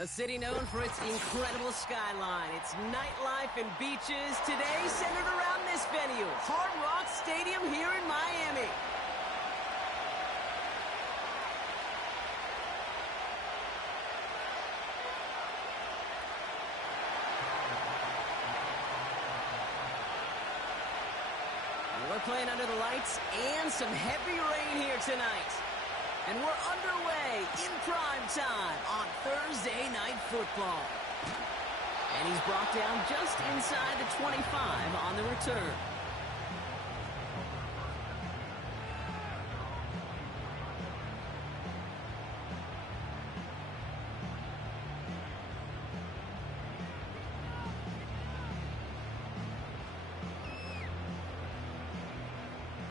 A city known for its incredible skyline, its nightlife and beaches, today centered around this venue, Hard Rock Stadium here in Miami. We're playing under the lights and some heavy rain here tonight. And we're underway in prime time on Thursday Night Football. And he's brought down just inside the 25 on the return.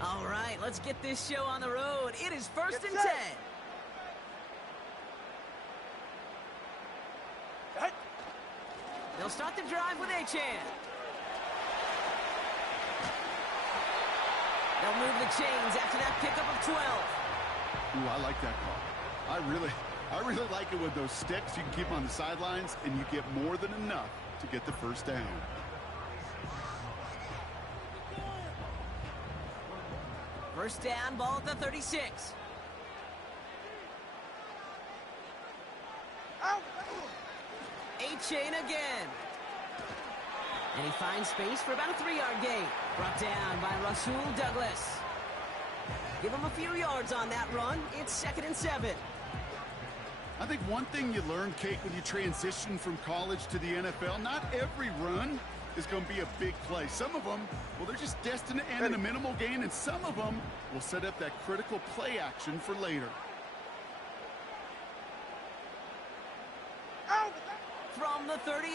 All right, let's get this show on the road. It is first and 10. They'll start the drive with Achane. They'll move the chains after that pickup of 12. Ooh, I like that call. I really like it with those sticks. You can keep them on the sidelines, and you get more than enough to get the first down. First down, ball at the 36. Achane again. And he finds space for about a 3-yard gain. Brought down by Rasul Douglas. Give him a few yards on that run. It's 2nd and 7. I think one thing you learn, Kate, when you transition from college to the NFL, not every run is going to be a big play. Some of them, well, they're just destined to end in a minimal gain, and some of them will set up that critical play action for later. From the 38.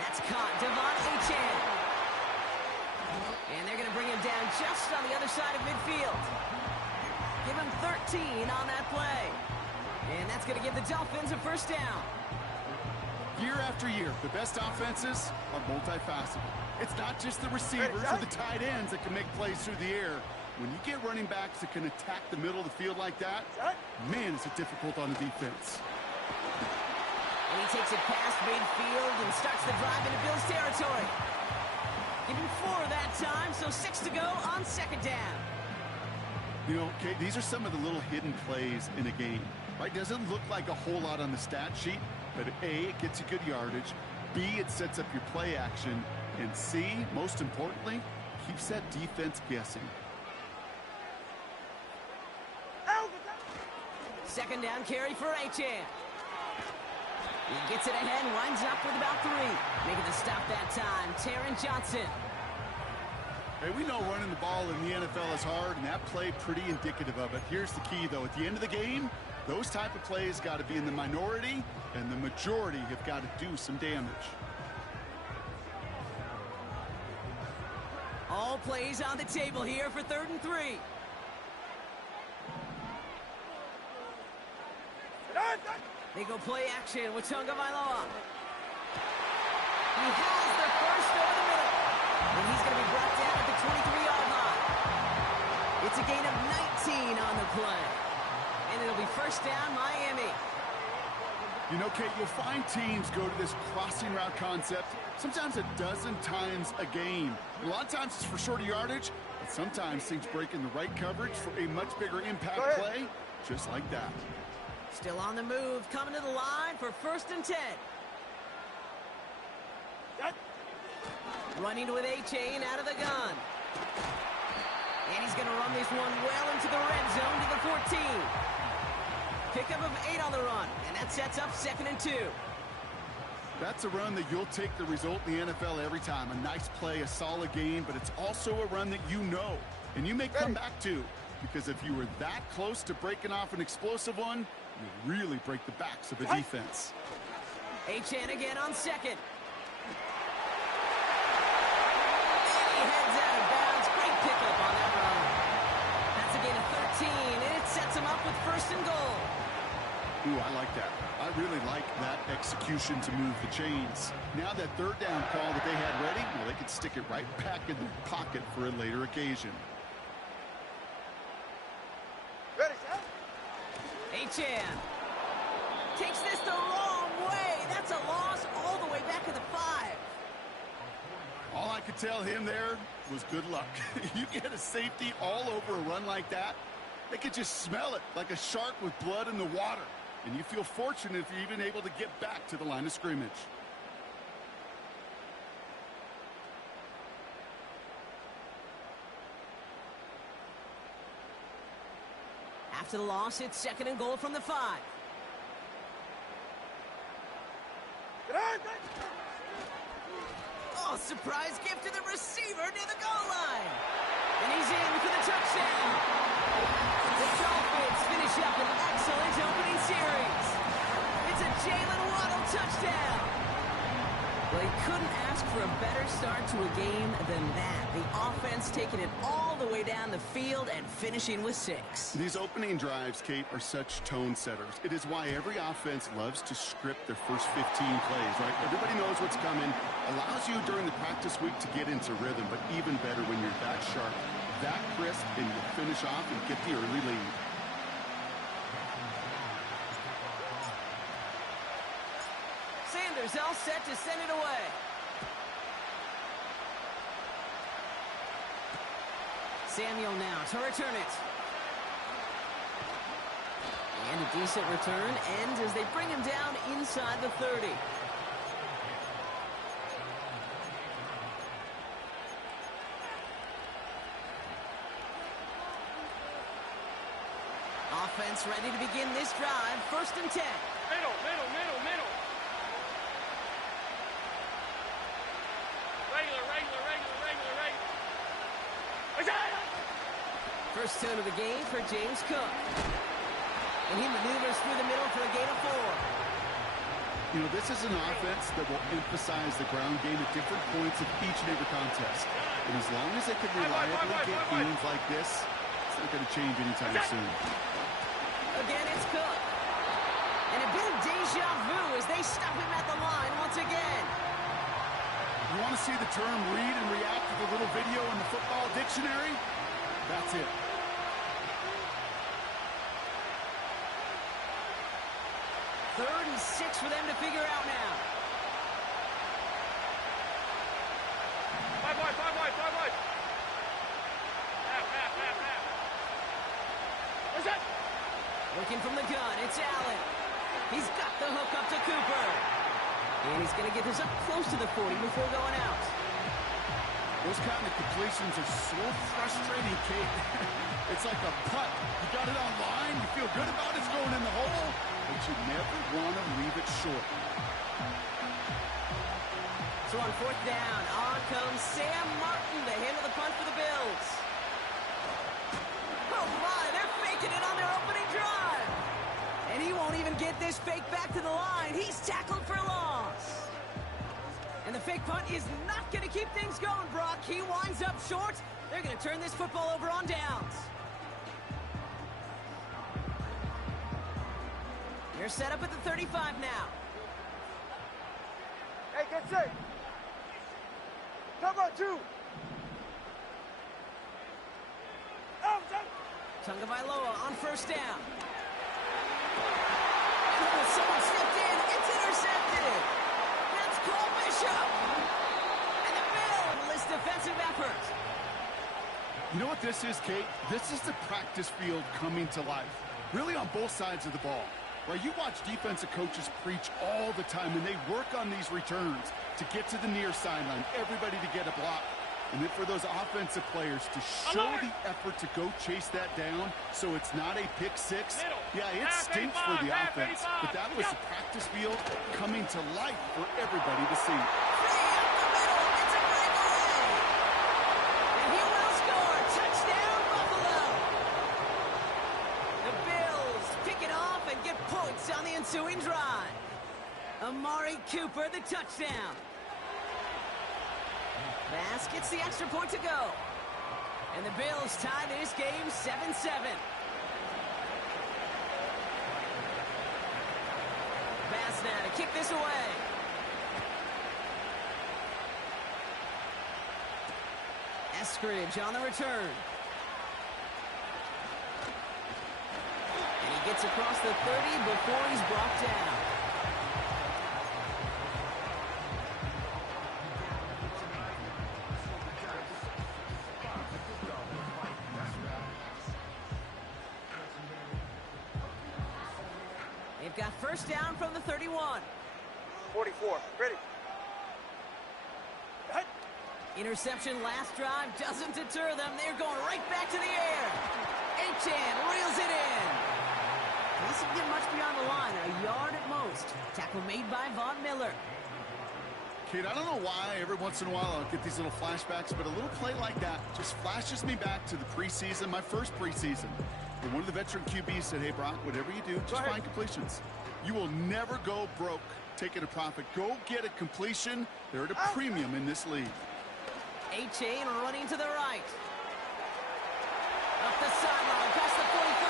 That's caught. Devon Achane. And they're going to bring him down just on the other side of midfield. Give him 13 on that play. And that's going to give the Dolphins a first down. Year after year, the best offenses are multifaceted. It's not just the receivers or the tight ends that can make plays through the air. When you get running backs that can attack the middle of the field like that, man, is it difficult on the defense. And he takes it past midfield and starts the drive into Bills territory. Give him 4 that time, so 6 to go on 2nd down. You know, Kate, these are some of the little hidden plays in a game, right? Doesn't look like a whole lot on the stat sheet, but A, it gets you good yardage, B, it sets up your play action, and C, most importantly, keeps that defense guessing. 2nd down carry for Achane. He gets it ahead and winds up with about 3. Making the stop that time, Taron Johnson. Hey, we know running the ball in the NFL is hard, and that play pretty indicative of it. Here's the key, though. At the end of the game, those type of plays got to be in the minority, and the majority have got to do some damage. All plays on the table here for 3rd and 3. They go play action with Tagovailoa. He has the first over the middle. And he's going to be brought down at the 23-yard line. It's a gain of 19 on the play. And it'll be first down, Miami. You know, Kate, you'll find teams go to this crossing route concept sometimes a dozen times a game. A lot of times it's for shorter yardage, but sometimes things break in the right coverage for a much bigger impact play, just like that. Still on the move, coming to the line for 1st and 10. Running with Achane out of the gun. And he's going to run this one well into the red zone to the 14. Pickup of 8 on the run, and that sets up 2nd and 2. That's a run that you'll take the result in the NFL every time. A nice play, a solid game, but it's also a run that you know, and you may come back to, because if you were that close to breaking off an explosive one, you really break the backs of the defense. Achane again on 2nd. And he heads out of bounds. Great pickup on that run. That's a gain of 13, and it sets him up with 1st and goal. Ooh, I like that. I really like that execution to move the chains. Now that 3rd down call that they had ready, well, they could stick it right back in their pocket for a later occasion. Achane takes this could tell him there was good luck. You get a safety all over a run like that, they could just smell it like a shark with blood in the water. And you feel fortunate if you're even able to get back to the line of scrimmage. After the loss, it's 2nd and goal from the 5. Oh, surprise gift to the receiver near the goal line. And he's in for the touchdown. The Dolphins finish up an excellent opening series. It's a Jalen Waddle touchdown. Well, he couldn't ask for a better start to a game than that. The offense taking it all the way down the field and finishing with 6. These opening drives, Kate, are such tone setters. It is why every offense loves to script their first 15 plays, right? Everybody knows what's coming. Allows you during the practice week to get into rhythm, but even better when you're that sharp, that crisp, and you finish off and get the early lead. Sanders all set to send it away. Samuel now to return it. And a decent return ends as they bring him down inside the 30. Offense ready to begin this drive. 1st and 10. Middle. Regular. First turn of the game for James Cook. And he maneuvers through the middle for a gain of 4. You know, this is an offense that will emphasize the ground game at different points of each and every contest. And as long as they can reliably get gains like this, it's not going to change anytime soon. Again, it's Cook. And a bit of deja vu as they stop him at the line once again. You want to see the term read and react to the little video in the football dictionary? That's it. Third and 6 for them to figure out now. Five wide. Half. What's that? Looking from the gun, it's Allen. He's got the hook up to Cooper. And he's going to get this up close to the 40 before going out. Those kind of completions are so frustrating, Kate. It's like a putt. You got it on line, you feel good about it's going in the hole, but you never want to leave it short. So on 4th down, on comes Sam Martin to handle the punt for the Bills. Oh my, they're faking it on their opening drive. And he won't even get this fake back to the line. He's tackled for loss. And the fake punt is not going to keep things going, Brock. He winds up short. They're going to turn this football over on downs. They're set up at the 35 now. Hey, get set. Cover 2. Tagovailoa on 1st down. Oh, someone stepped in. It's intercepted. That's Cole Bishop. And the Bills' defensive effort. You know what this is, Kate? This is the practice field coming to life. Really on both sides of the ball. Right, you watch defensive coaches preach all the time when they work on these returns to get to the near sideline, everybody to get a block. And then for those offensive players to show the effort to go chase that down so it's not a pick 6. Yeah, it stinks for the offense, but that was the practice field coming to life for everybody to see. It's a breakaway. And he will score. Touchdown, Buffalo. The Bills pick it off and get points on the ensuing drive. Amari Cooper, the touchdown. Bass gets the extra point to go. And the Bills tie this game 7-7. Bass now to kick this away. Eskridge on the return. And he gets across the 30 before he's brought down. They've got first down from the 31. 44. Ready. Hut. Interception last drive doesn't deter them. They're going right back to the air. Achane reels it in. This didn't get much beyond the line, a yard at most. Tackle made by Von Miller. Kid, I don't know why every once in a while I'll get these little flashbacks, but a little play like that just flashes me back to the preseason, my first preseason. And one of the veteran QBs said, hey, Brock, whatever you do, just find completions. You will never go broke taking a profit. Go get a completion. They're at a premium in this league. Achane running to the right. Up the sideline, past the 45.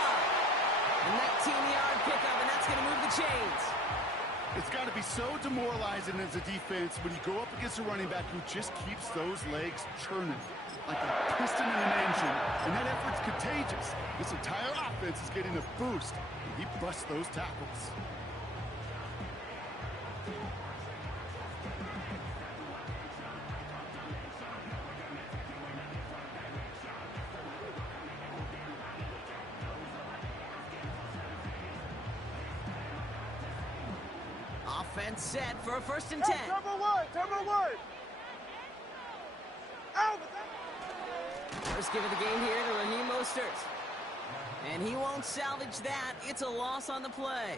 A 19-yard pickup, and that's going to move the chains. It's got to be so demoralizing as a defense when you go up against a running back who just keeps those legs churning like a piston in an engine, and that effort's contagious. This entire offense is getting a boost, and he busts those tackles. Offense set for a 1st and 10. Turbo one. Turbo one. Out. First give of the game here to Raheem Mostert. And he won't salvage that. It's a loss on the play.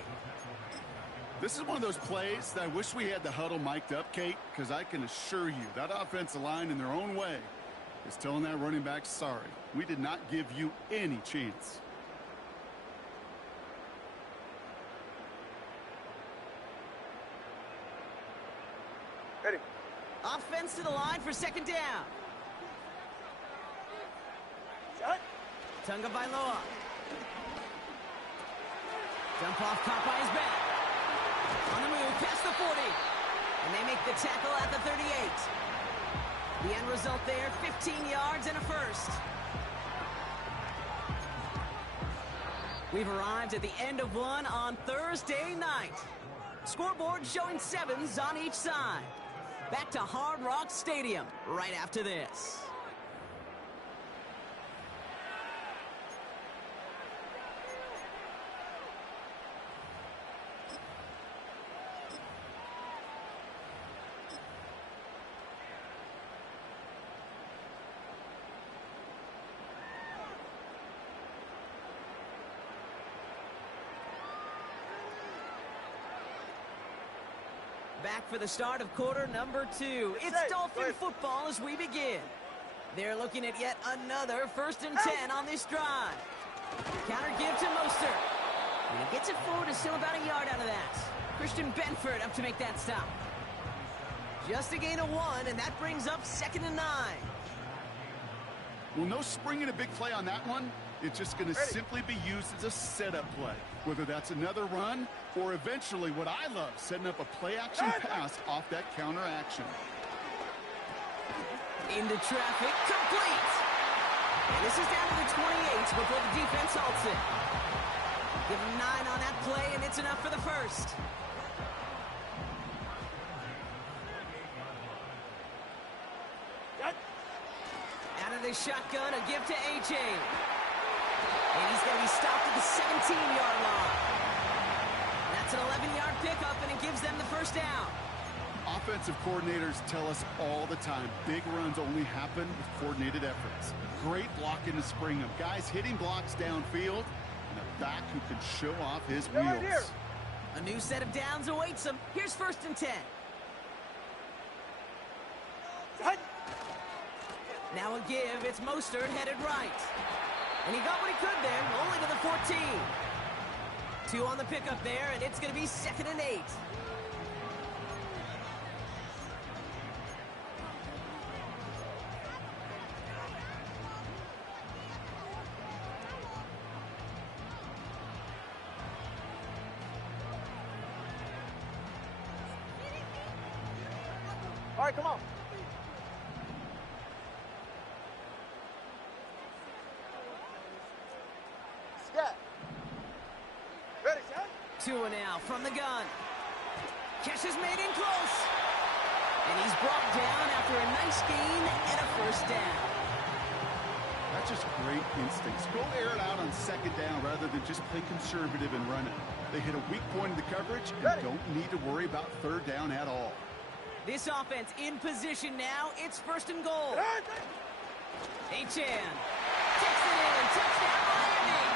This is one of those plays that I wish we had the huddle mic'd up, Kate, because I can assure you that offensive line in their own way is telling that running back, sorry, we did not give you any chance. Ready. Offense to the line for 2nd down. Shut. Tunga Bailoa. Dump off caught by his back. On the move, past the 40. And they make the tackle at the 38. The end result there, 15 yards and a first. We've arrived at the end of one on Thursday night. Scoreboard showing 7s on each side. Back to Hard Rock Stadium right after this. Back for the start of quarter number 2. It's Dolphin football as we begin. They're looking at yet another 1st and 10 on this drive. Counter give to Mostert. And he gets it forward to still about a yard out of that. Christian Benford up to make that stop. Just a gain of 1, and that brings up 2nd and 9. Well, no springing a big play on that one. It's just going to simply be used as a setup play, whether that's another run or eventually what I love, setting up a play-action pass off that counter action. Into traffic, complete. And this is down to the 28 before the defense halts it. Give him 9 on that play, and it's enough for the first. Out of the shotgun, a give to Achane. And he's going to be stopped at the 17-yard line. That's an 11-yard pickup, and it gives them the first down. Offensive coordinators tell us all the time, big runs only happen with coordinated efforts. Great blocking to spring them. Guys hitting blocks downfield, and a back who can show off his wheels. A new set of downs awaits him. Here's 1st and 10. Now a give. It's Mostert headed right. And he got what he could there, only to the 14. 2 on the pickup there, and it's going to be 2nd and 8. All right, come on. Scat. Ready, set. 2 now from the gun. Catch is made in close. And he's brought down after a nice gain and a first down. That's just great instincts. Go air it out on 2nd down rather than just play conservative and run it. They hit a weak point in the coverage and don't need to worry about third down at all. This offense in position now. It's first and goal. Achane takes it in. Touchdown, Miami.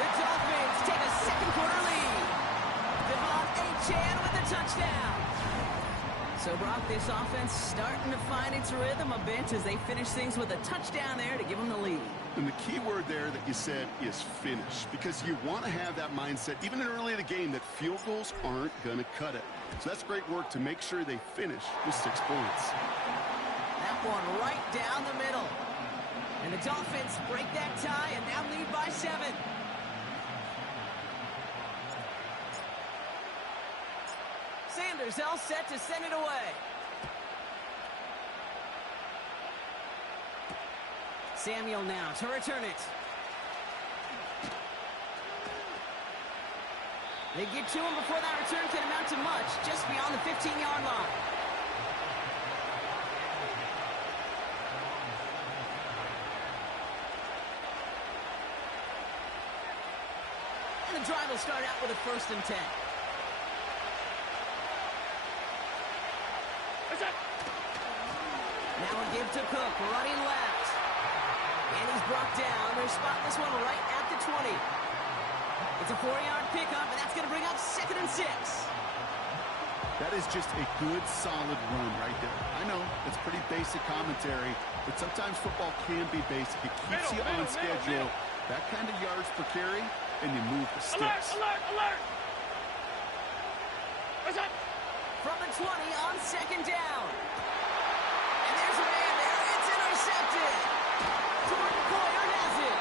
The Dolphins take a second quarter lead. Devon Achane with the touchdown. So, Brock, this offense starting to find its rhythm a bit as they finish things with a touchdown there to give them the lead. And the key word there that you said is finish, because you want to have that mindset, even early in the game, that field goals aren't going to cut it. So that's great work to make sure they finish with 6 points. That one right down the middle. And the Dolphins break that tie and now lead by 7. Sanders all set to send it away. Samuel now to return it. They get to him before that return can amount to much, just beyond the 15-yard line. And the drive will start out with a 1st and 10. Now a give to Cook, running left. And he's brought down. They spot this one right at the 20. It's a 4-yard pickup, and that's going to bring up 2nd and 6. That is just a good, solid run right there. I know, it's pretty basic commentary, but sometimes football can be basic. It keeps you on schedule. That kind of yards per carry, and you move the sticks. Alert! From the 20 on 2nd down. And there's a man there. It's intercepted. Jordan Poyer has it.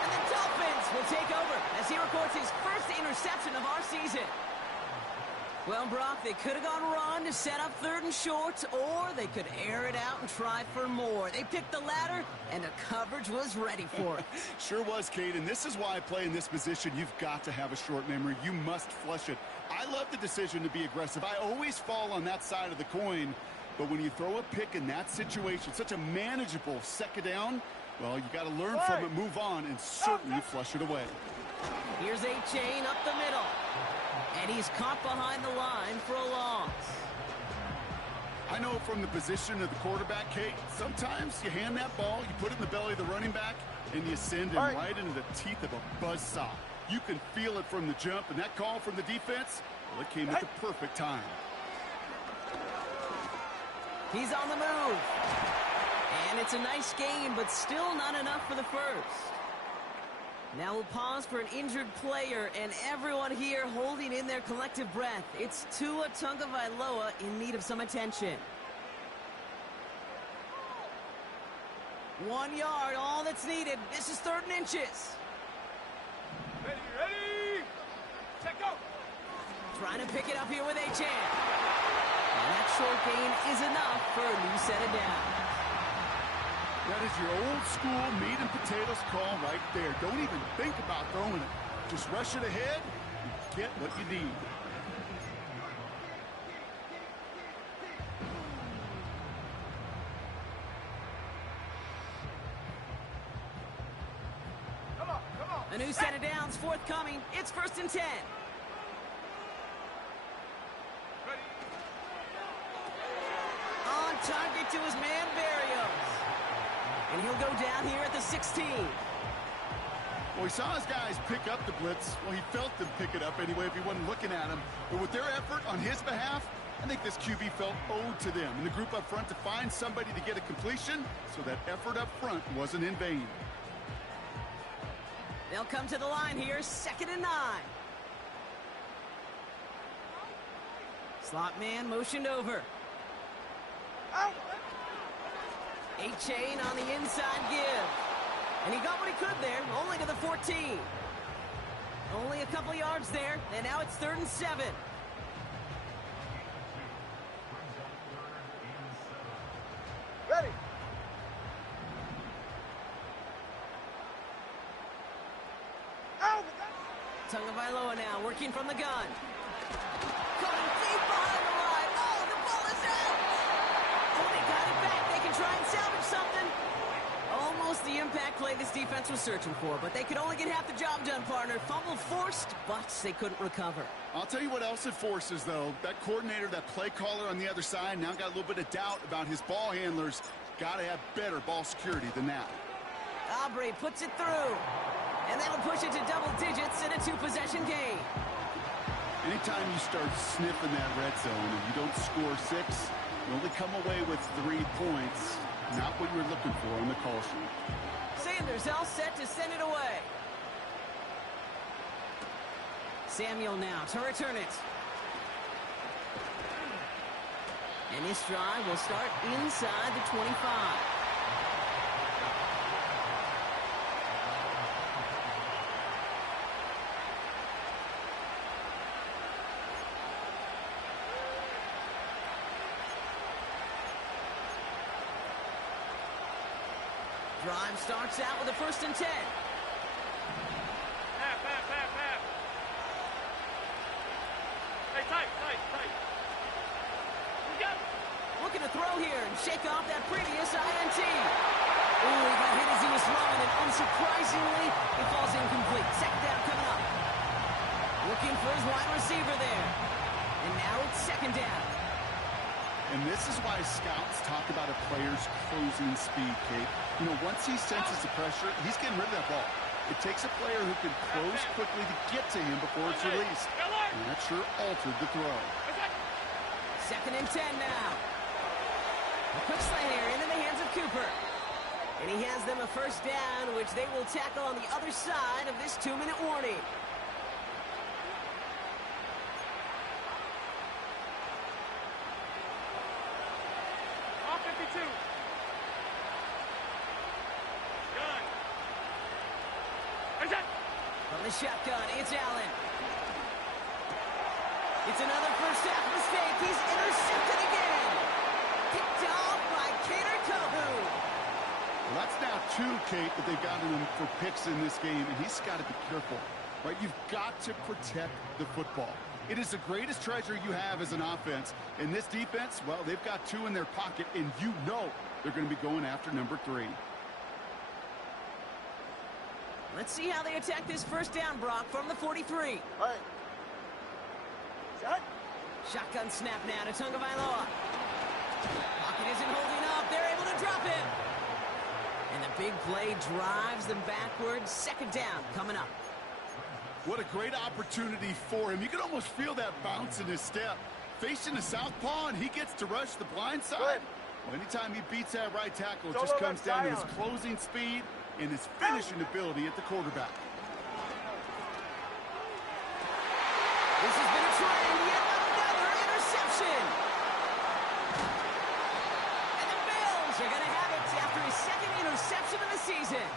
And the Dolphins will take over as he records his first interception of our season. Well, Brock, they could have gone run to set up 3rd and short, or they could air it out and try for more. They picked the latter, and the coverage was ready for it. Sure was, Kate, and this is why I play in this position. You've got to have a short memory. You must flush it. I love the decision to be aggressive. I always fall on that side of the coin, but when you throw a pick in that situation, such a manageable 2nd down, well, you got to learn from it, move on, and certainly flush it away. Here's Achane up the middle. And he's caught behind the line for a loss. I know from the position of the quarterback, Kate, sometimes you hand that ball, you put it in the belly of the running back, and you send him right into the teeth of a buzzsaw. You can feel it from the jump, and that call from the defense, well, it came at the perfect time. He's on the move. And it's a nice game, but still not enough for the first. Now we'll pause for an injured player, and everyone here holding in their collective breath. It's Tua Tagovailoa in need of some attention. 1 yard, all that's needed. This is 3rd and inches. Ready? Check go. Trying to pick it up here with Achane. And that short gain is enough for a new set of downs. That is your old school meat and potatoes call right there. Don't even think about throwing it. Just rush it ahead and get what you need. Come on. A new set of downs forthcoming. It's 1st and 10. Ready? On target to his man, Berrios. And he'll go down here at the 16. Well, he saw his guys pick up the blitz. Well, he felt them pick it up anyway if he wasn't looking at him. But with their effort on his behalf, I think this QB felt owed to them and the group up front to find somebody to get a completion, so that effort up front wasn't in vain. They'll come to the line here, 2nd and 9. Slot man motioned over. Out. Achane on the inside give. And he got what he could there, only to the 14. Only a couple yards there, and now it's 3rd and 7. Ready? Out. Tagovailoa now working from the gun. Coming deep behind the line. Oh, the ball is out. Oh, they got it back. They can try and salvage something. Almost the impact play this this defense was searching for, but they could only get half the job done, partner. Fumble forced, but they couldn't recover. I'll tell you what else it forces, though. That coordinator, that play caller on the other side, now got a little bit of doubt about his ball handlers. Got to have better ball security than that. Aubrey puts it through, and that'll push it to double digits in a two-possession game. Anytime you start sniffing that red zone and you don't score 6, you only come away with 3 points. Not what you were looking for on the call sheet. Sanders all set to send it away. Samuel now to return it. And this drive will start inside the 25. Drive starts out with a 1st and 10. Half. Hey, tight. We got it. Looking to throw here and shake off that previous INT. Ooh, he got hit as he was throwing, and unsurprisingly, it falls incomplete. 2nd down coming up. Looking for his wide receiver there. And now it's 2nd down. And this is why scouts talk about a player's closing speed, Kate. You know, once he senses the pressure, he's getting rid of that ball. It takes a player who can close quickly to get to him before it's released. And that sure altered the throw. 2nd and 10 now. A quick slant here into the hands of Cooper. And he has them a 1st down, which they will tackle on the other side of this 2-minute warning. Off 52. Gun. Here's that. From the shotgun, it's Allen. It's another first half mistake. He's intercepted again. Picked off by Kader Kohou. Well, that's now 2, Kate, that they've gotten him for picks in this game, and he's got to be careful, right? You've got to protect the football. It is the greatest treasure you have as an offense. And this defense, well, they've got 2 in their pocket, and you know they're going to be going after number 3. Let's see how they attack this 1st down, Brock, from the 43. Hey. Set. Shotgun snap now to Tagovailoa. Pocket isn't holding up. They're able to drop him. And the big play drives them backwards. 2nd down coming up. What a great opportunity for him. You can almost feel that bounce in his step. Facing the southpaw, and he gets to rush the blind side. Well, anytime he beats that right tackle, it just comes down to his closing speed and his finishing ability at the quarterback. This has been a trend, yet another interception. And the Bills are going to have it after his 2nd interception of the season.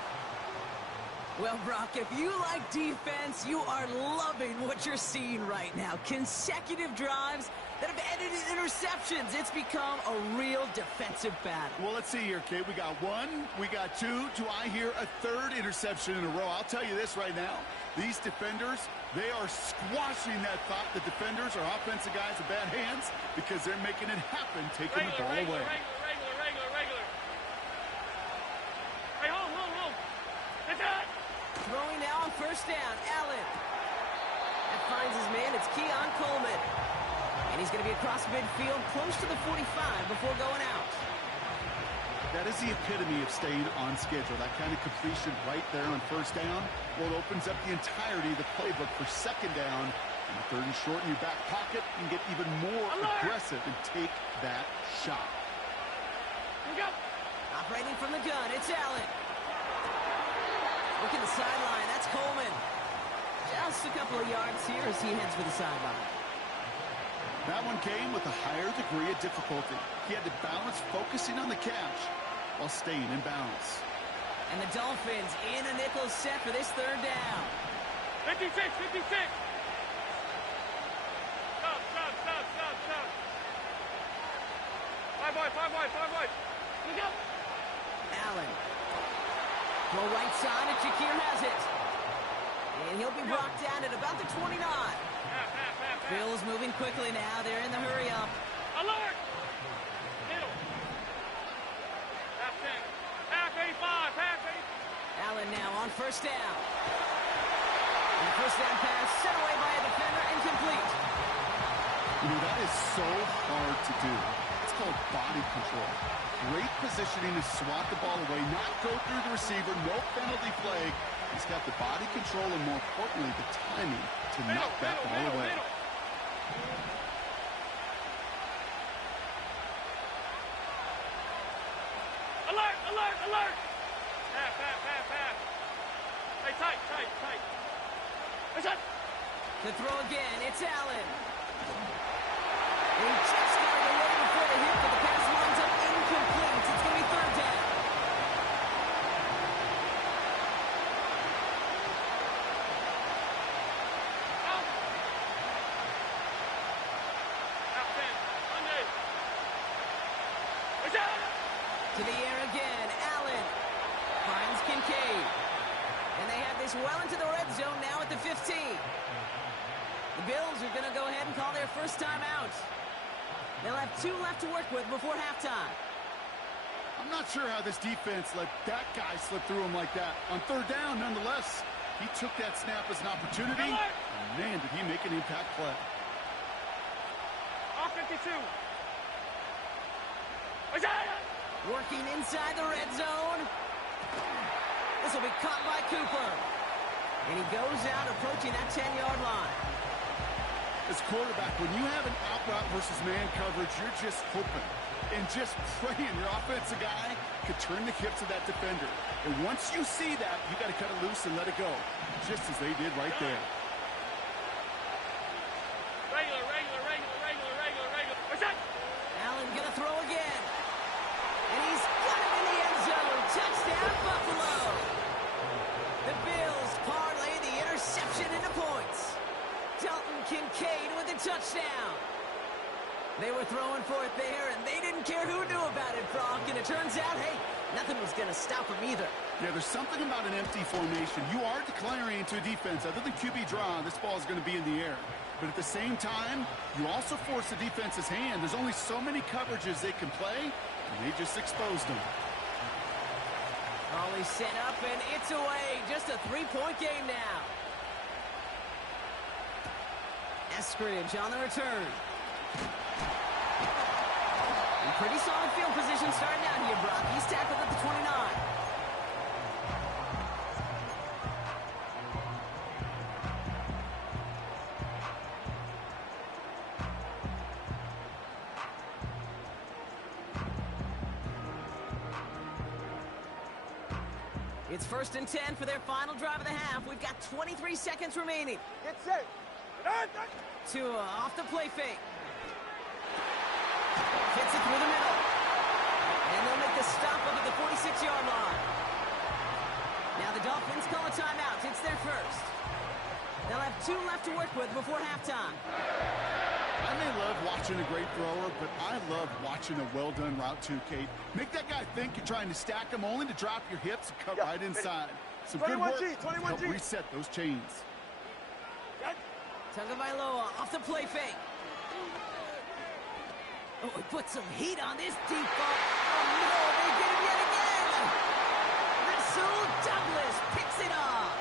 Well, Brock, if you like defense, you are loving what you're seeing right now. Consecutive drives that have ended in interceptions. It's become a real defensive battle. Well, let's see here, Kate. We got 1, we got 2. Do I hear a 3rd interception in a row? I'll tell you this right now. These defenders, they are squashing that thought the defenders are offensive guys with bad hands because they're making it happen, taking the ball away. Regular. Hey, hold. It's that. Throwing now on 1st down, Allen. That finds his man, it's Keon Coleman. And he's going to be across midfield, close to the 45 before going out. That is the epitome of staying on schedule. That kind of completion right there on 1st down. Well, it opens up the entirety of the playbook for 2nd down. And 3rd and short in your back pocket and get even more aggressive and take that shot. We go. Operating from the gun, it's Allen. Look at the sideline, that's Coleman. Just a couple of yards here as he heads for the sideline. That one came with a higher degree of difficulty. He had to balance focusing on the catch while staying in balance. And the Dolphins in a nickel set for this 3rd down. 56. Stop. 5 wide. We go. Allen. Go right side, and Shakir has it. And he'll be brought down at about the 29. Half. Bills moving quickly now. They're in the hurry up. Alert. Middle. Half 10. Half 85. Allen first down. And the first down pass sent away by a defender, incomplete. You know, that is so hard to do. It's called body control. Great positioning to swat the ball away, not go through the receiver, no penalty flag. He's got the body control and, more importantly, the timing to knock that ball away. Alert, alert, alert! Half, half, half, half. Hey, tight, tight, tight. It's up. To throw again, it's Allen. He just got it away before the hit, but the pass winds up incomplete. It's going to be third down. Out. Out 10. Monday. It's out. To the air again, Allen finds Kincaid. And they have this well into the red zone now at the 15. The Bills are going to go ahead and call their first time out. They'll have 2 left to work with before halftime. I'm not sure how this defense let that guy slip through him like that. On third down, nonetheless, he took that snap as an opportunity. And man, did he make an impact play. Off 52. It's out. Working inside the red zone. This will be caught by Cooper. And he goes out approaching that 10-yard line. As quarterback, when you have an out route versus man coverage, you're just hoping and just praying your offensive guy could turn the hips of that defender. And once you see that, you got to cut it loose and let it go, just as they did right there. Regular, regular, regular, regular, regular, regular. It's out. Allen going to throw again. And he's got it in the end zone. Touchdown, Buffalo. The Bills parlay the interception into points. Dalton Kincaid with a touchdown. They were throwing for it there, and they didn't care who knew about it, Brock. And it turns out, hey, nothing was going to stop them either. Yeah, there's something about an empty formation. You are declaring to a defense, other than QB draw, this ball is going to be in the air. But at the same time, you also force the defense's hand. There's only so many coverages they can play, and they just exposed them. Raleigh set up, and it's away. Just a 3-point game now. Eskridge on the return. And pretty solid field position starting out here, Brock. He's tackled at the 29. It's 1st and 10 for their final drive of the half. We've got 23 seconds remaining. Get set. Tua off the play fake. Hits it through the middle. And they'll make the stop up at the 46-yard line. Now the Dolphins call a timeout. It's their first. They'll have 2 left to work with before halftime. I may love watching a great thrower, but I love watching a well-done route too, Kate. Make that guy think you're trying to stack him, only to drop your hips and cut right inside. Some good work to help reset those chains. Tagovailoa off the play fake. Oh, he put some heat on this deep ball. Oh, no, they get him yet again. Rasul Douglas picks it off.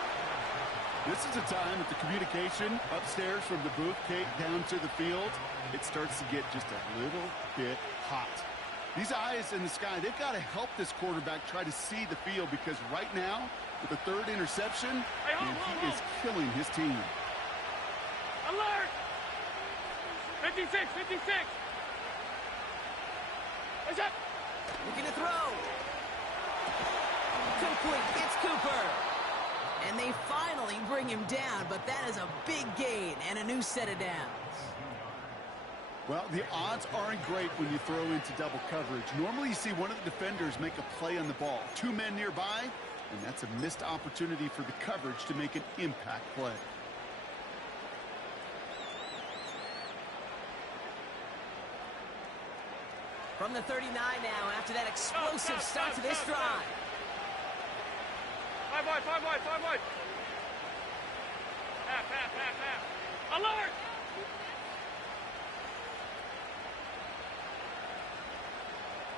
This is a time that the communication upstairs from the booth, Kate, down to the field, it starts to get just a little bit hot. These eyes in the sky, they've got to help this quarterback try to see the field, because right now, with the 3rd interception, he is killing his team. Alert! 56, 56. It's up. Looking to throw. Complete. It's Cooper. And they finally bring him down, but that is a big gain and a new set of downs. Well, the odds aren't great when you throw into double coverage. Normally you see one of the defenders make a play on the ball. 2 men nearby, and that's a missed opportunity for the coverage to make an impact play. From the 39 now, after that explosive start to this drive. 5 wide, 5 wide, 5 wide. Half, half, half, half. Alert!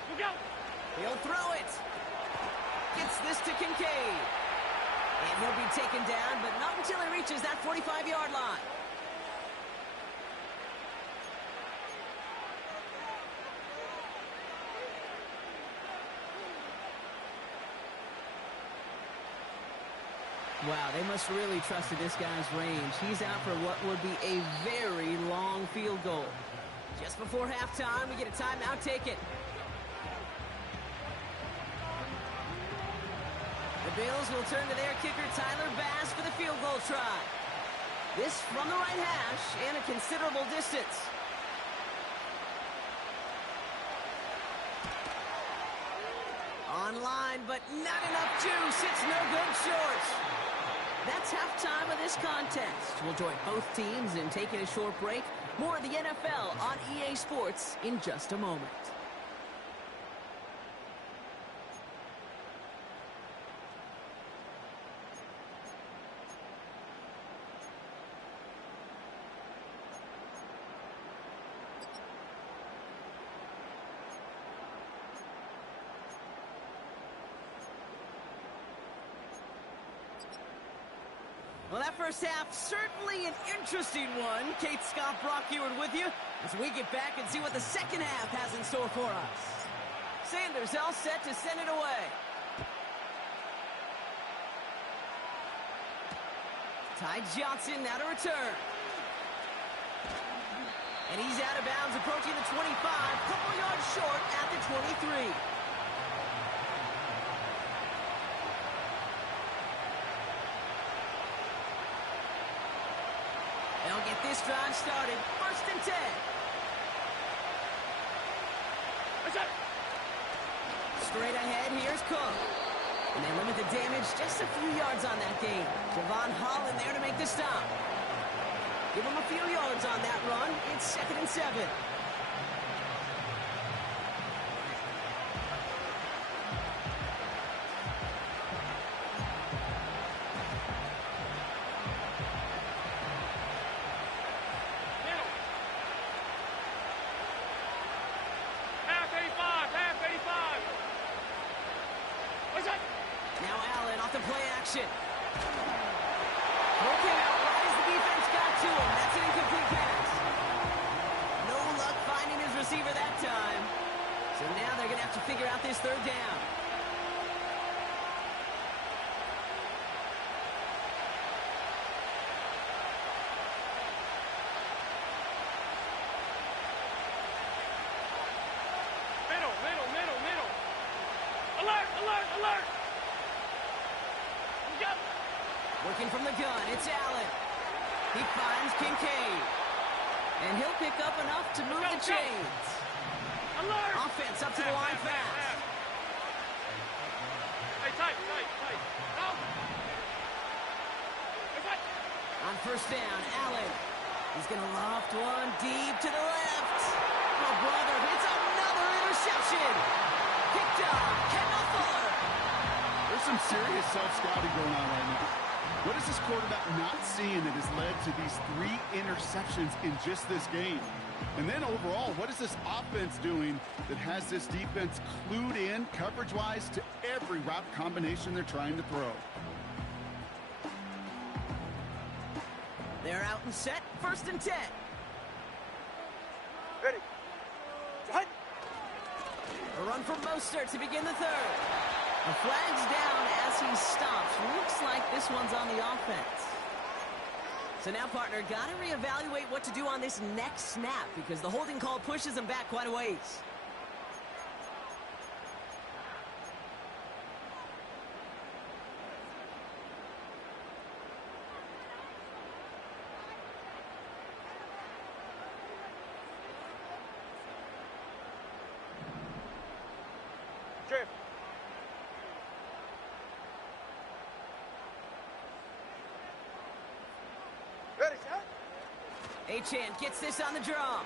Look out! He'll throw it. Gets this to Kincaid. And he'll be taken down, but not until he reaches that 45-yard line. Wow, they must really trusted this guy's range. He's out for what would be a very long field goal. Just before halftime, we get a timeout taken. The Bills will turn to their kicker, Tyler Bass, for the field goal try. This from the right hash and a considerable distance. Online, but not enough juice. It's no good short. That's halftime of this contest. We'll join both teams in taking a short break. More of the NFL on EA Sports in just a moment. Well, that first half, certainly an interesting one. Kate Scott, Brock Eward with you as we get back and see what the second half has in store for us. Sanders all set to send it away. Ty Johnson now to return. And he's out of bounds, approaching the 25, couple yards short at the 23. They'll get this drive started. 1st and 10. Straight ahead, here's Cook. And they limit the damage just a few yards on that game. Javon Holland there to make the stop. Give him a few yards on that run. It's 2nd and 7. Now Allen off the play action. Working out right as the defense got to him. That's an incomplete pass. No luck finding his receiver that time. So now they're going to have to figure out this 3rd down. Middle. Alert, alert, alert. Working from the gun, it's Allen. He finds Kincaid. And he'll pick up enough to move the chains. Alert. Offense up to the line fast. Hey, tight. No. On 1st down, Allen. He's going to loft one deep to the left. Oh, brother, it's another interception. Picked off, Kendall Fuller. There's some serious self-scouting going on right now. What is this quarterback not seeing that has led to these 3 interceptions in just this game? And then overall, what is this offense doing that has this defense clued in coverage-wise to every route combination they're trying to throw? They're out and set. 1st and 10. Ready. Set. A run from Mostert to begin the 3rd. The flag's down as he stops. Looks like this one's on the offense. So now, partner, got to reevaluate what to do on this next snap because the holding call pushes him back quite a ways. Drift. Ready, set. Achane gets this on the draw.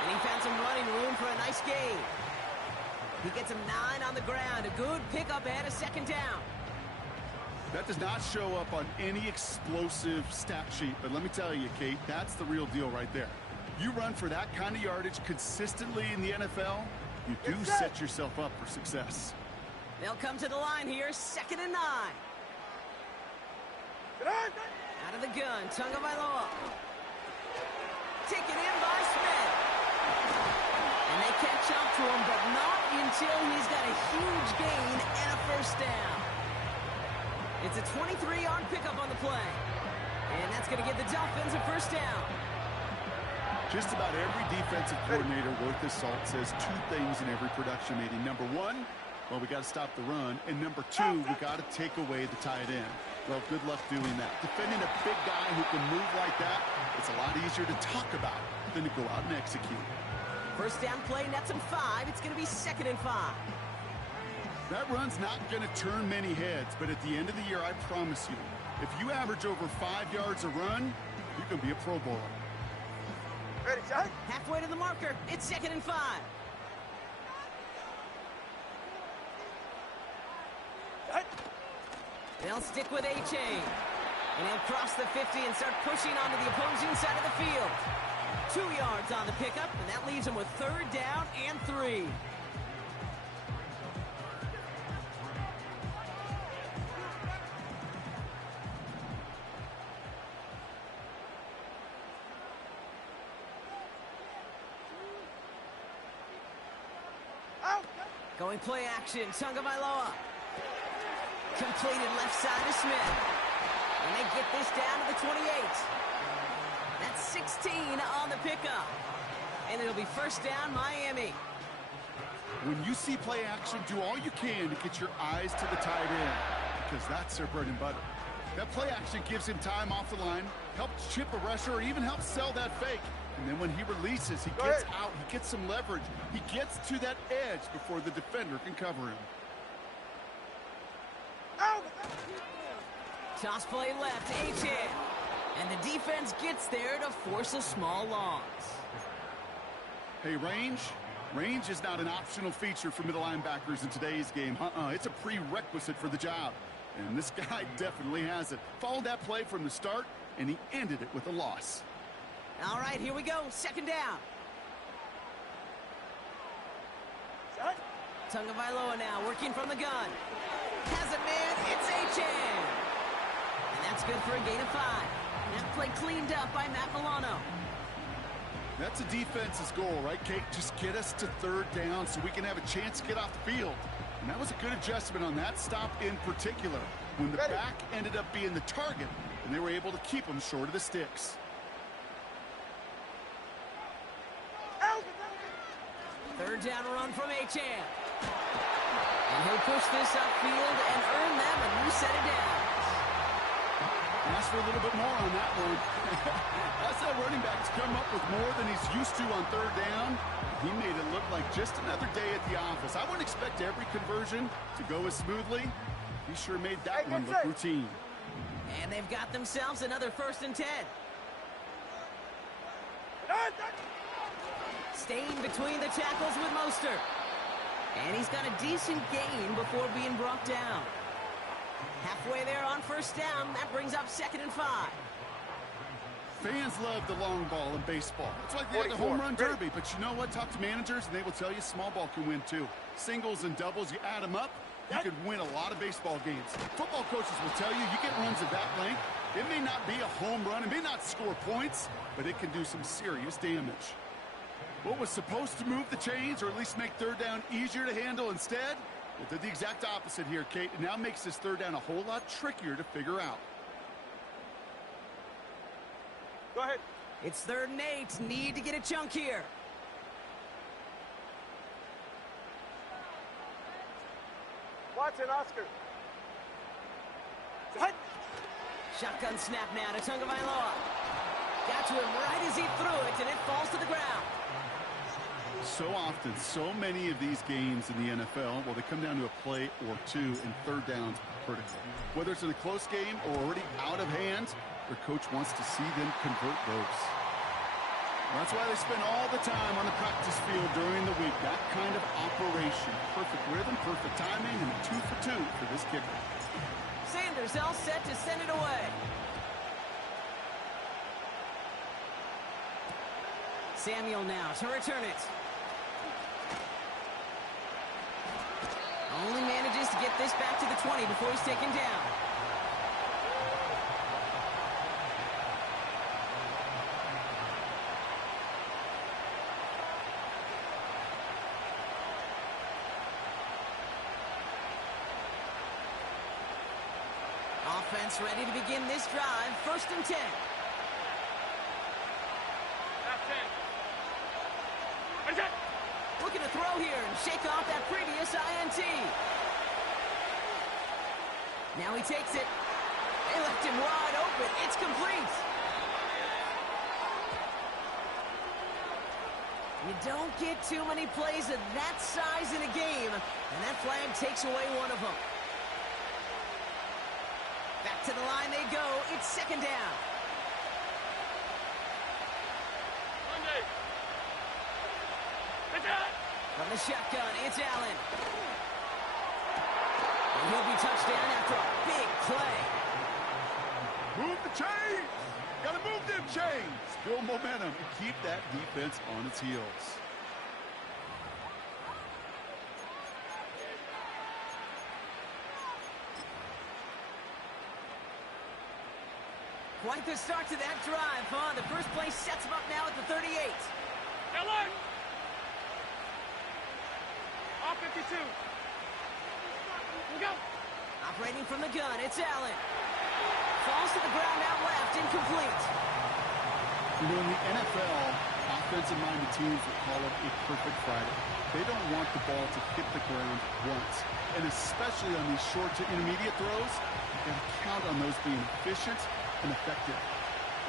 And he found some running room for a nice gain. He gets him 9 on the ground. A good pickup ahead of 2nd down. That does not show up on any explosive stat sheet, but let me tell you, Kate, that's the real deal right there. You run for that kind of yardage consistently in the NFL, you do set yourself up for success. They'll come to the line here, 2nd and 9. Out of the gun, Tagovailoa. Taken in by Smith. And they catch up to him, but not until he's got a huge gain and a first down. It's a 23-yard pickup on the play. And that's going to give the Dolphins a first down. Just about every defensive coordinator worth his salt says two things in every production meeting. Number one, well, we got to stop the run. And number two, we got to take away the tight end. Well, good luck doing that. Defending a big guy who can move like that, it's a lot easier to talk about than to go out and execute. First down play, nets him 5. It's going to be 2nd and 5. That run's not going to turn many heads, but at the end of the year, I promise you, if you average over 5 yards a run, you can be a Pro Bowler. Ready, shot. Halfway to the marker. It's 2nd and 5. They'll stick with A-Chain. And he'll cross the 50 and start pushing onto the opposing side of the field. 2 yards on the pickup, and that leaves him with 3rd down and 3. Going play action, Tagovailoa. Completed left side to Smith. And they get this down to the 28. That's 16 on the pickup. And it'll be first down, Miami. When you see play action, do all you can to get your eyes to the tight end, because that's their bread and butter. That play action gives him time off the line, helps chip a rusher, or even helps sell that fake. And then when he releases, he gets out, he gets some leverage. He gets to that edge before the defender can cover him. Toss play left, A-Chain. And the defense gets there to force a small loss. Hey, range is not an optional feature for middle linebackers in today's game. It's a prerequisite for the job. And this guy definitely has it. Followed that play from the start, and he ended it with a loss. All right, here we go. 2nd down. Tagovailoa now working from the gun. Has a man. It's A-Chain. And that's good for a gain of 5. That play cleaned up by Matt Milano. That's a defense's goal, right, Kate? Just get us to 3rd down so we can have a chance to get off the field. And that was a good adjustment on that stop in particular, when the back ended up being the target, and they were able to keep him short of the sticks. 3rd down run from A-Chain. And he'll push this upfield and earn them a new set of downs. Ask for a little bit more on that one. That's that running back's come up with more than he's used to on 3rd down. He made it look like just another day at the office. I wouldn't expect every conversion to go as smoothly. He sure made that one look routine. And they've got themselves another 1st and 10. Staying between the tackles with Mostert. And he's got a decent gain before being brought down. Halfway there on 1st down. That brings up 2nd and 5. Fans love the long ball in baseball. It's like they have the home run derby. But you know what? Talk to managers, and they will tell you small ball can win too. Singles and doubles, you add them up, you could win a lot of baseball games. Football coaches will tell you, you get runs of that length, it may not be a home run, it may not score points, but it can do some serious damage. What was supposed to move the chains, or at least make 3rd down easier to handle instead? Well, did the exact opposite here, Kate. It now makes this 3rd down a whole lot trickier to figure out. Go ahead. It's 3rd and 8. Need to get a chunk here. Watson, Oscar. Shotgun snap now to Tagovailoa. Got to him right as he threw it, and it falls to the ground. So often, so many of these games in the NFL, well, they come down to a play or two, and 3rd downs are critical. Whether it's in a close game or already out of hand, their coach wants to see them convert those. Well, that's why they spend all the time on the practice field during the week. That kind of operation. Perfect rhythm, perfect timing, and 2 for 2 for this kicker. Sanders all set to send it away. Samuel now to return it. Only manages to get this back to the 20 before he's taken down. Offense ready to begin this drive. 1st and 10. Looking to throw here and shake off that previous INT. Now he takes it. They left him wide open. It's complete. You don't get too many plays of that size in a game, and that flag takes away one of them. Back to the line they go. It's 2nd down. From the shotgun, it's Allen. And he'll be touchdown after a big play. Move the chains! Gotta move them chains! Build momentum and keep that defense on its heels. Quite the start to that drive, huh? The first play sets him up now at the 38. Alert! Off 52. We go. Operating from the gun, it's Allen. Falls to the ground out left, incomplete. You know, in the NFL, offensive-minded teams will call it a perfect Friday. They don't want the ball to hit the ground once. And especially on these short to intermediate throws, you've got to count on those being efficient and effective.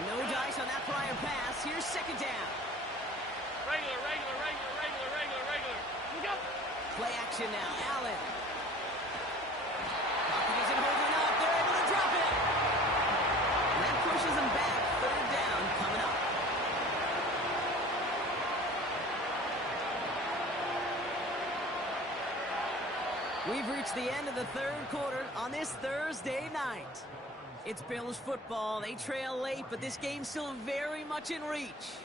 No dice on that prior pass. Here's 2nd down. Regular. We go. Play action now, Allen. Pocket isn't holding up. They're able to drop it. And that pushes them back. 3rd down coming up. We've reached the end of the 3rd quarter on this Thursday night. It's Bills football. They trail late, but this game's still very much in reach.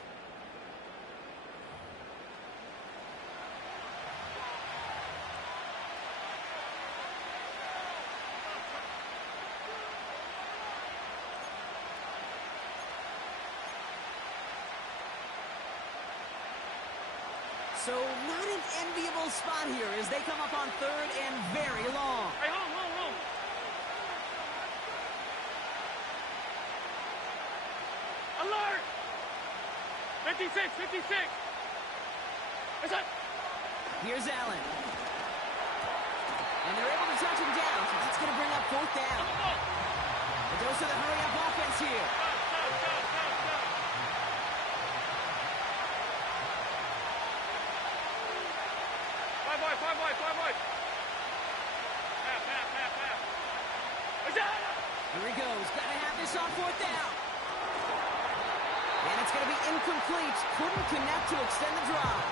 So not an enviable spot here as they come up on 3rd and very long. Hey, home. Alert! 56. What's up? Here's Allen. And they're able to touch him down, so that's going to bring up 4th down. A dose of the hurry-up offense here. Go. Five boy. Half. What's up? Here he goes. Got to have this on 4th down. And it's going to be incomplete. Couldn't connect to extend the drive.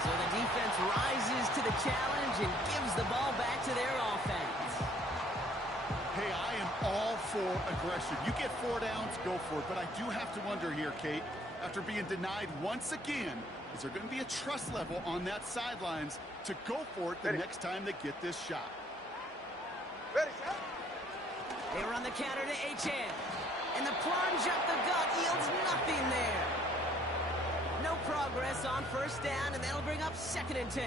So the defense rises to the challenge and gives the ball back to their offense. Hey, I am all for aggression. You get 4 downs, go for it. But I do have to wonder here, Kate, after being denied once again, is there going to be a trust level on that sidelines to go for it the next time they get this shot? Ready, set. They run the counter to Achane. And the plunge up the gut yields nothing there. No progress on 1st down, and that'll bring up 2nd and 10.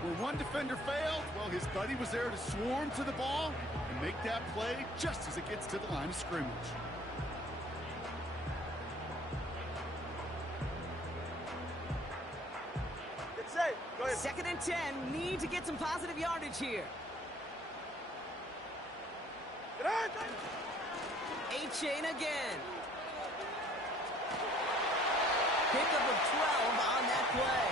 Where one defender failed, well, his buddy was there to swarm to the ball and make that play just as it gets to the line of scrimmage. It's safe. Go ahead. 2nd and 10. Need to get some positive yardage here. Get on. Achane again. Pickup of 12 on that play.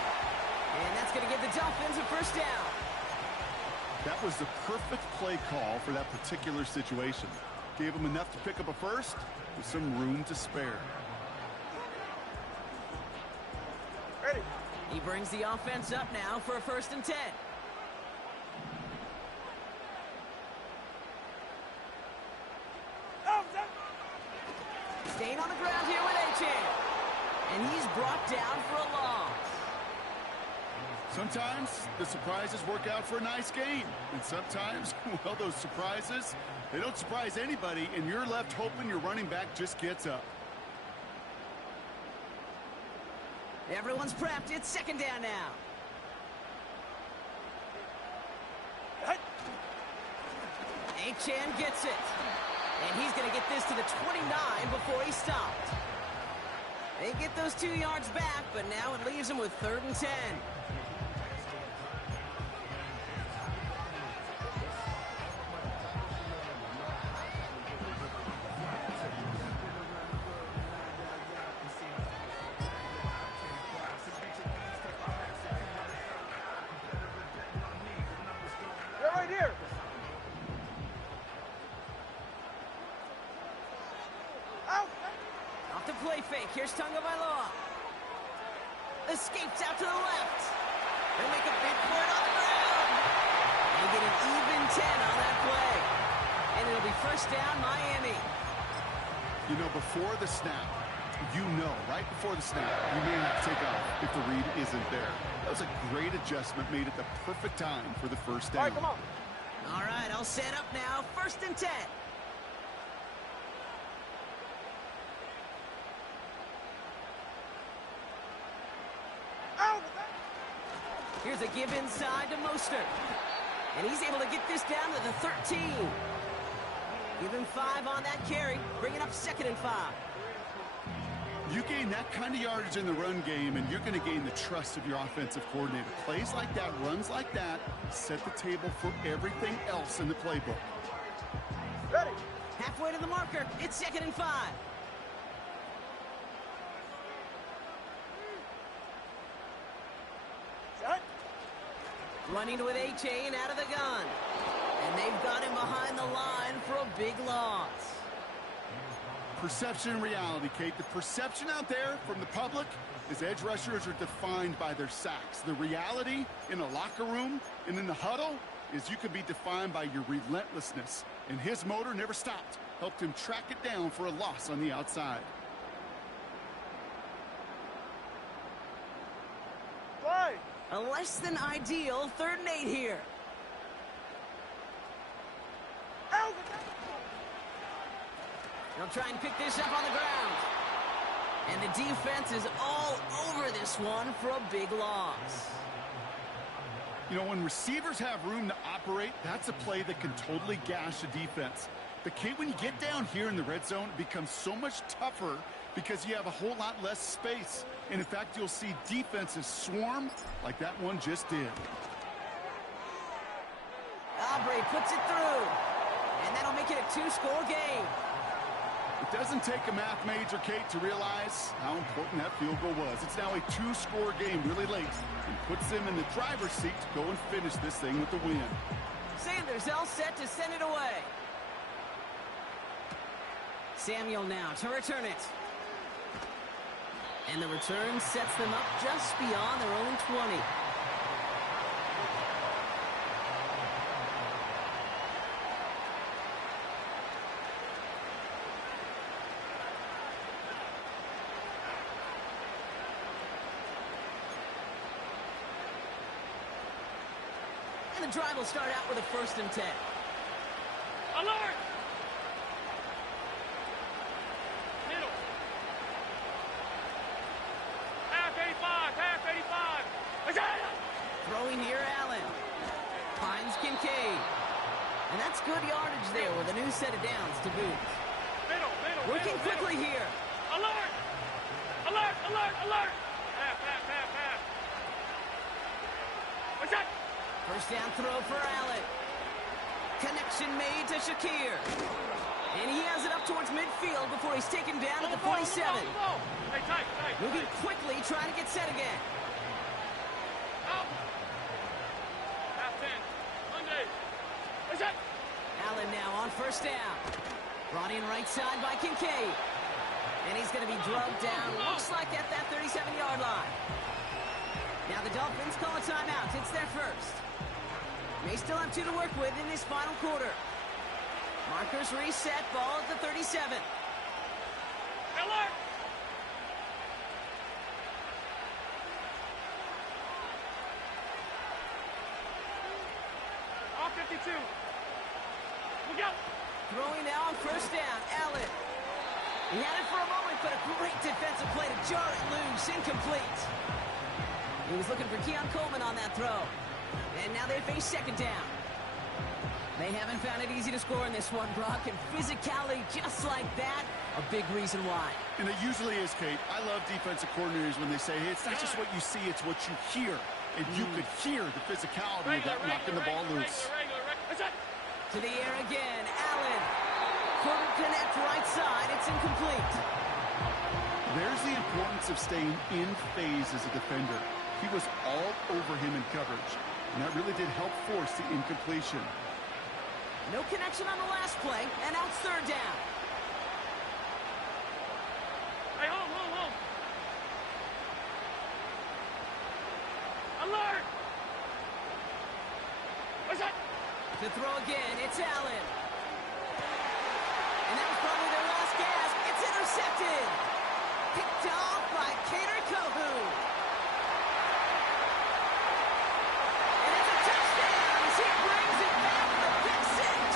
And that's going to give the Dolphins a 1st down. That was the perfect play call for that particular situation. Gave him enough to pick up a 1st with some room to spare. Ready. He brings the offense up now for a 1st and 10. Staying on the ground here with Achane. And he's brought down for a loss. Sometimes the surprises work out for a nice game. And sometimes, well, those surprises, they don't surprise anybody, and you're left hoping your running back just gets up. Everyone's prepped. It's second down now. Achane gets it. And he's going to get this to the 29 before he stopped. They get those 2 yards back, but now it leaves him with 3rd and 10. They're right here. Out. Off the play fake. Here's Tagovailoa. Escapes out to the left. They'll make a big play on the ground. They get an even 10 on that play. And it'll be first down, Miami. You know, before the snap, right before the snap, you may have to take off if the read isn't there. That was a great adjustment made at the perfect time for the first All down. right, come on. All right, I'll set up now. 1st and 10. Out. Here's a give inside to Mostert. And he's able to get this down to the 13. Give him 5 on that carry. Bring it up 2nd and 5. You gain that kind of yardage in the run game, and you're going to gain the trust of your offensive coordinator. Plays like that, runs like that, set the table for everything else in the playbook. Ready. Halfway to the marker. It's 2nd and 5. Set. Running with Achane out of the gun. And they've got him behind the line for a big loss. Perception and reality, Kate. The perception out there from the public is edge rushers are defined by their sacks. The reality in a locker room and in the huddle is you can be defined by your relentlessness. And his motor never stopped. Helped him track it down for a loss on the outside. Play. A less than ideal 3rd and 8 here. Out. They'll try and pick this up on the ground. And the defense is all over this one for a big loss. You know, when receivers have room to operate, that's a play that can totally gash a defense. But, Kate, when you get down here in the red zone, it becomes so much tougher because you have a whole lot less space. And, in fact, you'll see defenses swarm like that one just did. Aubrey puts it through. And that'll make it a 2-score game. It doesn't take a math major, Kate, to realize how important that field goal was. It's now a 2-score game really late and puts them in the driver's seat to go and finish this thing with the win. Sanders all set to send it away. Samuel now to return it. And the return sets them up just beyond their own 20. And the drive will start out with a 1st and 10. Alert! Middle. Half 85, half 85. Throwing here, Allen. Finds Kincaid. And that's good yardage there with a new set of downs to boot. Middle, middle, Working middle, quickly middle. here. Alert! Alert, alert, alert! Half, half, half, half. What's that? First down throw for Allen. Connection made to Shakir. And he has it up towards midfield before he's taken down at the 47. Hey, tight, tight. Moving quickly, trying to get set again. Out. Half 10. Monday. What's that? Allen now on first down. Brought in right side by Kincaid. And he's going to be drugged down, looks like at that 37-yard line. Now the Dolphins call a timeout. It's their first. They still have 2 to work with in this final quarter. Markers reset, ball at the 37. Alert! Throwing now on first down. Allen. He had it for a moment, but a great defensive play to jar it loose. Incomplete. He was looking for Keon Coleman on that throw. And now they face second down. They haven't found it easy to score in this one, Brock, and physicality just like that, a big reason why. And it usually is, Kate. I love defensive coordinators when they say, hey, it's not just what you see, it's what you hear. And you could hear the physicality of that knocking the ball loose. To the air again, Allen. Couldn't connect right side, it's incomplete. There's the importance of staying in phase as a defender. He was all over him in coverage, and that really did help force the incompletion. No connection on the last play, and now it's third down. Hey, hold. Alert! What's that? To throw again, it's Allen. And that was probably their last gasp. It's intercepted. Picked off by Kader Kohou. And it's a touchdown as he brings it back for the pick six.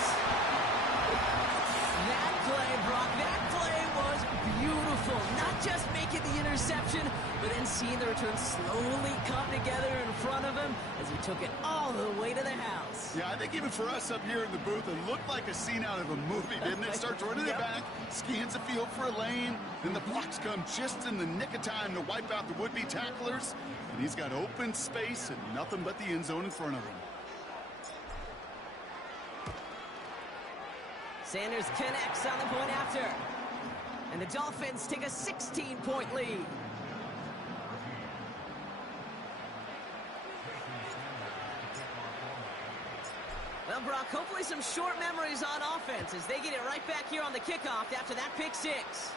That play, Brock, that play was beautiful. Not just making the interception, but then seeing the return slowly come together in front of him as he took it all the way to the house. Yeah, I think even for us up here in the booth, it looked like a scene out of a movie, didn't it? Starts running it back, scans the field for a lane, then the blocks come just in the nick of time to wipe out the would-be tacklers, and he's got open space and nothing but the end zone in front of him. Sanders connects on the point after. And the Dolphins take a 16-point lead. Well, Brock, hopefully some short memories on offense as they get it right back here on the kickoff after that pick six.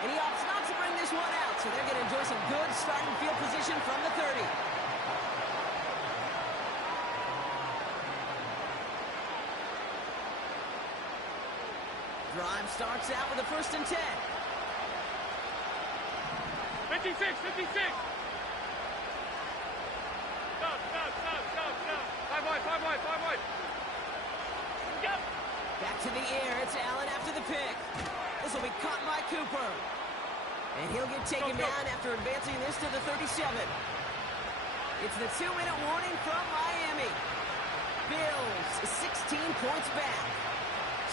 And he opts not to bring this one out, so they're going to enjoy some good starting field position from the 30. Drive starts out with a 1st and 10. 56. Stop. 5 wide. Go. Back to the air, it's Allen after the pick. This will be caught by Cooper. And he'll get taken down after advancing this to the 37. It's the 2-minute warning from Miami. Bills 16 points back.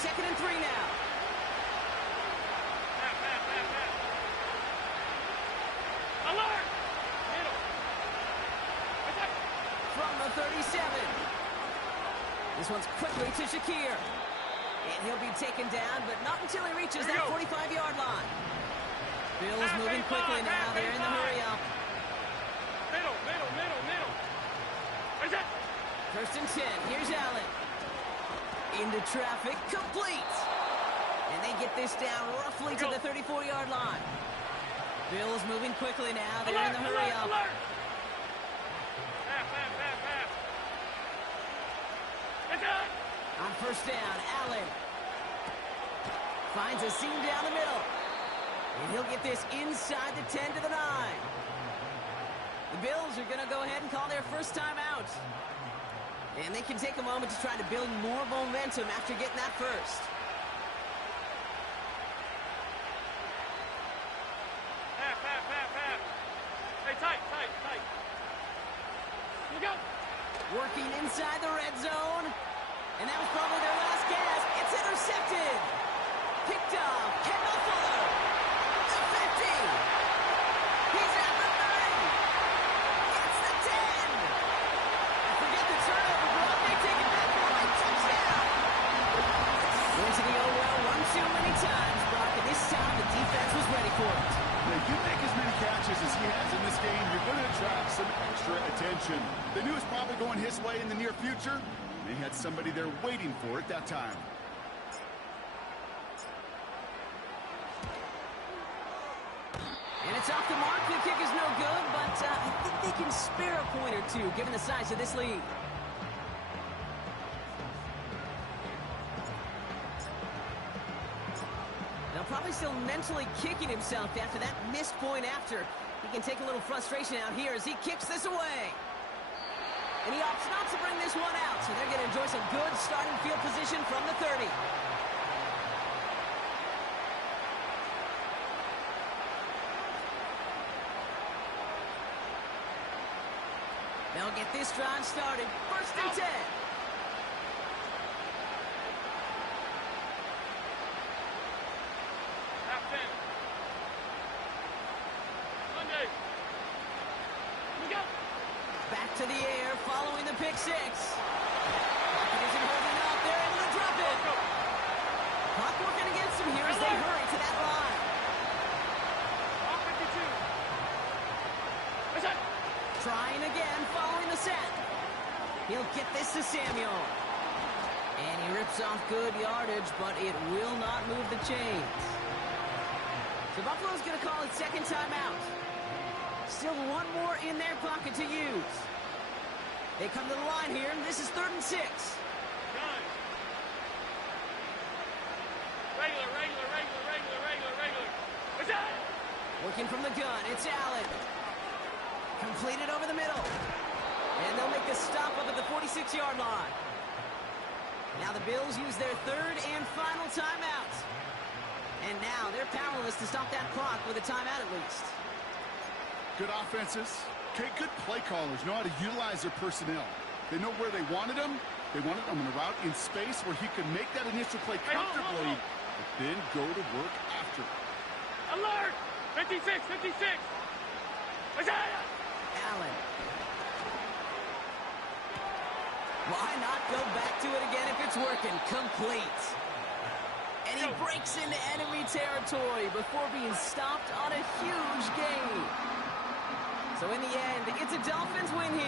2nd and 3 now. Alert! Middle. From the 37. This one's quickly to Shakir. And he'll be taken down, but not until he reaches that 45-yard line. Bills moving quickly now. They're in the hurry-up. Middle. Where's that? 1st and 10. Here's Allen. Into traffic. Complete. And they get this down roughly to the 34-yard line. Bills moving quickly now. They're in the hurry-up. Alert! Pass. It's out! On 1st down, Allen finds a seam down the middle. And he'll get this inside the 10 to the 9. The Bills are going to go ahead and call their first time out. And they can take a moment to try to build more momentum after getting that first. Pass. Hey, tight. You go. Working inside the red zone. And that was probably their last gasp. It's intercepted. Picked off. Kendall Fuller. The 50. He's at the 30. It's the 10. Forget the turnover. Brock may take it back for a touchdown. Into the well one too many times, Brock. And this time the defense was ready for it. Now, you make as many catches as he has in this game, you're going to attract some extra attention. They knew it was probably going his way in the near future. They had somebody there waiting for it that time. And it's off the mark. The kick is no good, but I think they can spare a point or two given the size of this lead. Now probably still mentally kicking himself after that missed point after. He can take a little frustration out here as he kicks this away. And he opts not to bring this one out, so they're going to enjoy some good starting field position from the 30. They'll get this drive started. First and 10. Half 10. Monday. We go. Back to the air, following the pick six. Pocket isn't holding up. They're able to drop it. Go. Clock working against them here as they hurry to that line. Off 52. What's that? Trying again, following the set. He'll get this to Samuel. And he rips off good yardage, but it will not move the chains. So Buffalo's going to call it second timeout. Still one more in their pocket to use. They come to the line here, and this is 3rd and 6. Done. Regular. What's that? Working from the gun, it's Allen. Completed over the middle. And they'll make the stop up at the 46-yard line. Now the Bills use their 3rd and final timeout. And now they're powerless to stop that clock with a timeout at least. Good offenses. Okay, good play callers know how to utilize their personnel. They know where they wanted him. They wanted him in a route in space where he could make that initial play comfortably, but then go to work after. Alert! 56. What's that? Allen. Why not go back to it again if it's working? Complete. And he breaks into enemy territory before being stopped on a huge gain. So in the end, it's a Dolphins win here.